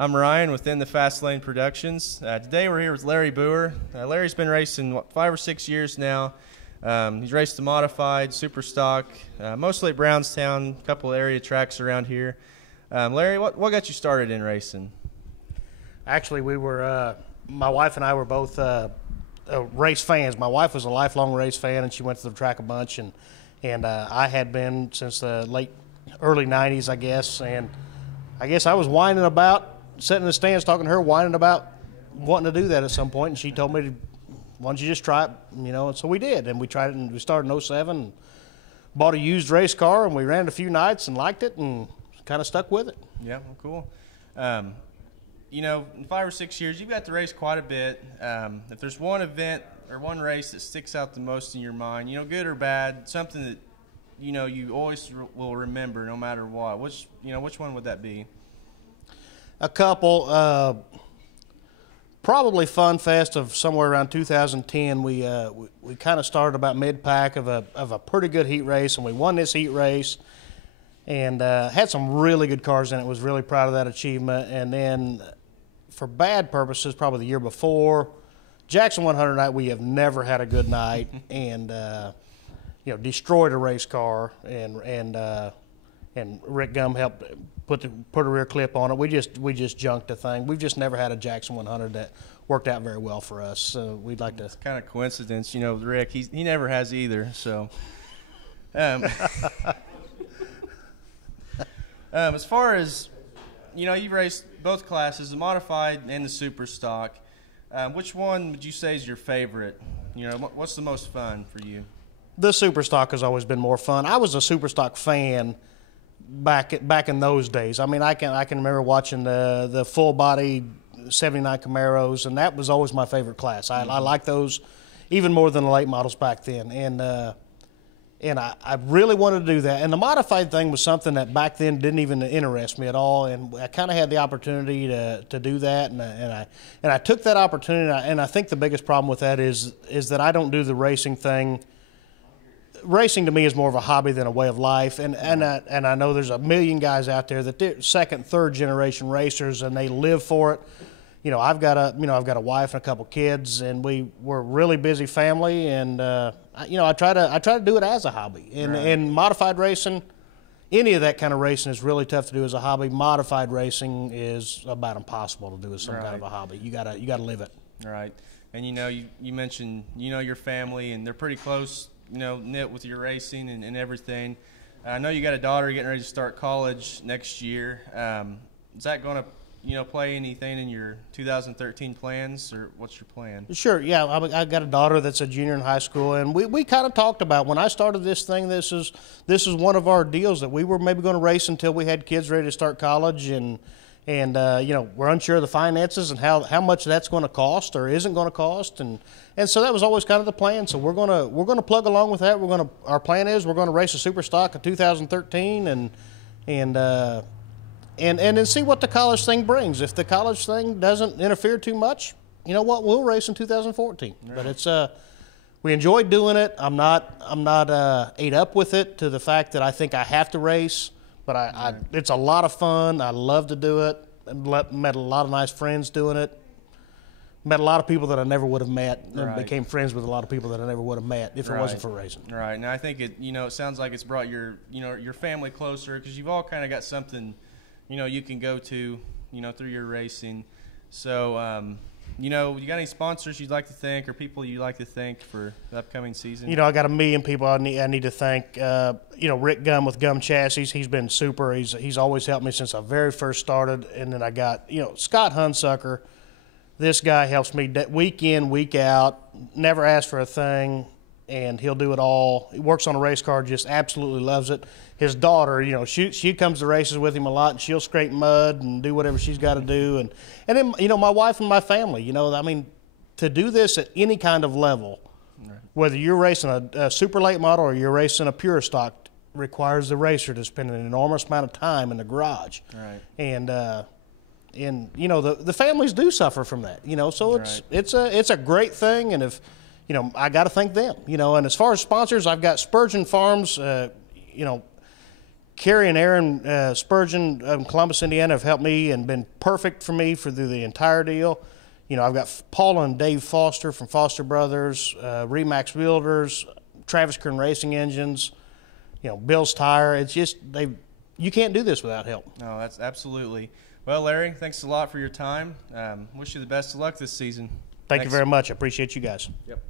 I'm Ryan within the Fast Lane Productions. Today we're here with Larry Booher. Larry's been racing 5 or 6 years now. He's raced the modified, super stock, mostly at Brownstown, a couple of area tracks around here. Larry, what got you started in racing? Actually, my wife and I were both race fans. My wife was a lifelong race fan, and she went to the track a bunch, and I had been since the early 90s, I guess. And I guess I was whining about, sitting in the stands talking to her, whining about wanting to do that at some point, and she told me, why don't you just try it, and so we did, and we tried it, and we started in 07, and bought a used race car, and we ran it a few nights and liked it, and kind of stuck with it. Yeah, well, cool. In 5 or 6 years, you've got to race quite a bit. If there's one event or one race that sticks out the most in your mind, good or bad, something that, you always will remember no matter what, which one would that be? A couple. Probably Fun Fest of somewhere around 2010. We kind of started about mid-pack of a pretty good heat race, and we won this heat race, and had some really good cars in it. Was really proud of that achievement. And then, for bad purposes, probably the year before, Jackson 100 night, we have never had a good night, and destroyed a race car, and Rick Gum helped put a rear clip on it. We just junked the thing. We've just never had a Jackson 100 that worked out very well for us. So we'd like to. It's kind of coincidence, Rick. He never has either. So, as far as you've raced both classes, the modified and the super stock. Which one would you say is your favorite? What's the most fun for you? The super stock has always been more fun. I was a super stock fan back in those days. I mean, I can remember watching the full body 79 Camaros, and that was always my favorite class. I like those even more than the late models back then. And I really wanted to do that. And the modified thing was something that back then didn't even interest me at all. And I kind of had the opportunity to do that, and I took that opportunity. And I think the biggest problem with that is that I don't do the racing thing. Racing to me is more of a hobby than a way of life, and I know there's a million guys out there that they're second, third generation racers, and they live for it. I've got a wife and a couple kids, and we're a really busy family, and I try to do it as a hobby. And modified racing, any of that kind of racing is really tough to do as a hobby. Modified racing is about impossible to do as some kind of a hobby. You gotta live it. Right, and you mentioned your family, and they're pretty close. Knit with your racing and everything. I know you got a daughter getting ready to start college next year. Is that going to, play anything in your 2013 plans, or what's your plan? Sure, yeah. I got a daughter that's a junior in high school, and we kind of talked about, when I started this thing, this is one of our deals, that we were maybe going to race until we had kids ready to start college, and we're unsure of the finances and how much that's going to cost or isn't going to cost, and so that was always kind of the plan. So we're gonna plug along with that. Our plan is we're going to race a super stock in 2013 and then see what the college thing brings. If the college thing doesn't interfere too much, we'll race in 2014. Right. But it's we enjoy doing it. I'm not ate up with it to the fact that I think I have to race. But it's a lot of fun. I love to do it. Met a lot of nice friends doing it. Met a lot of people that I never would have met, and became friends with a lot of people that I never would have met if it wasn't for racing. Right. And I think it sounds like it's brought your family closer, because you've all kind of got something, you can go to, through your racing. So, you got any sponsors you'd like to thank, or people you'd like to thank for the upcoming season? I got a million people I need to thank. Rick Gum with Gum Chassis. He's been super. He's always helped me since I very first started. And then I got, Scott Hunsucker. This guy helps me week in, week out, never asks for a thing, and he'll do it all. He works on a race car, just absolutely loves it. His daughter, she comes to races with him a lot, and she'll scrape mud and do whatever she's got to do. And then, my wife and my family, to do this at any kind of level, whether you're racing a super late model or you're racing a pure stock, requires the racer to spend an enormous amount of time in the garage. Right. And the families do suffer from that, so it's a great thing. And if, I got to thank them, and as far as sponsors, I've got Spurgeon Farms, Kerry and Aaron Spurgeon of Columbus, Indiana, have helped me and been perfect for me through the entire deal. You know, I've got Paula and Dave Foster from Foster Brothers, Remax Builders, Travis Kern Racing Engines, you know, Bill's Tire. It's just you can't do this without help. No, that's absolutely. Well, Larry, thanks a lot for your time. Wish you the best of luck this season. Thank you very much. I appreciate you guys. Yep.